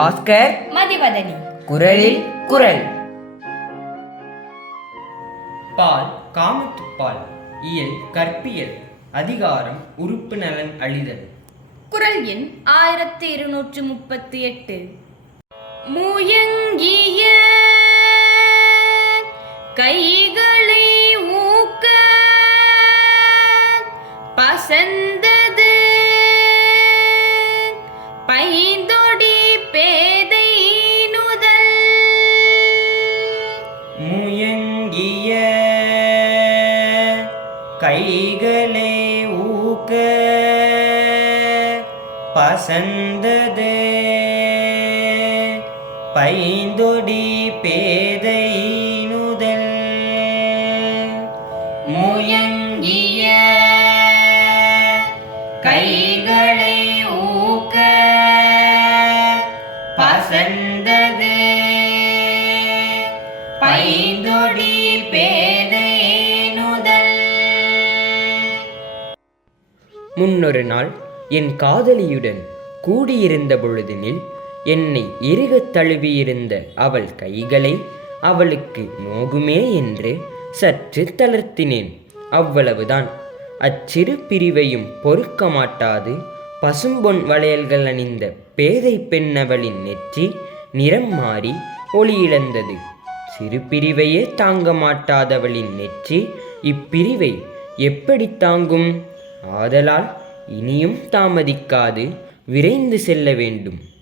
பாஸ்கர் மதிவதனி. குரலில் குரல். பால் காமத்துப்பால். இயல் கற்பியல். அதிகாரம் உறுப்பு நலன் அழிதல். குரல் எண் 1238. முயங்கிய கைகளை ஊக்க பசந்தது பைந்தொடி பேதை நுதல். முயங்கிய கைகளை ஊக்க பசந்தது பைந்தொடி பேதை நுதல். முயங்கிய கைகளை ஊக்க பசந்தது பைந்தொடி பேதை நுதல். முன்னொரு நாள் என் காதலியுடன் கூடியிருந்த பொழுதினில் என்னை இறுகத் தழுவியிருந்த அவள் கைகளை அவளுக்கு நோகுமே என்று சற்று தளர்த்தினேன். அவ்வளவுதான். அச்சிறு பிரிவையும் பொறுக்க மாட்டாது பசும்பொன் வளையல்கள் அணிந்த பேதை பெண்ணவளின் நெற்றி நிறம் மாறி ஒளியிழந்தது. சிறு பிரிவையே தாங்க மாட்டாதவளின் நெற்றி இப்பிரிவை எப்படி தாங்கும்? ஆதலால் இனியும் தாமதிக்காது விரைந்து செல்ல வேண்டும்.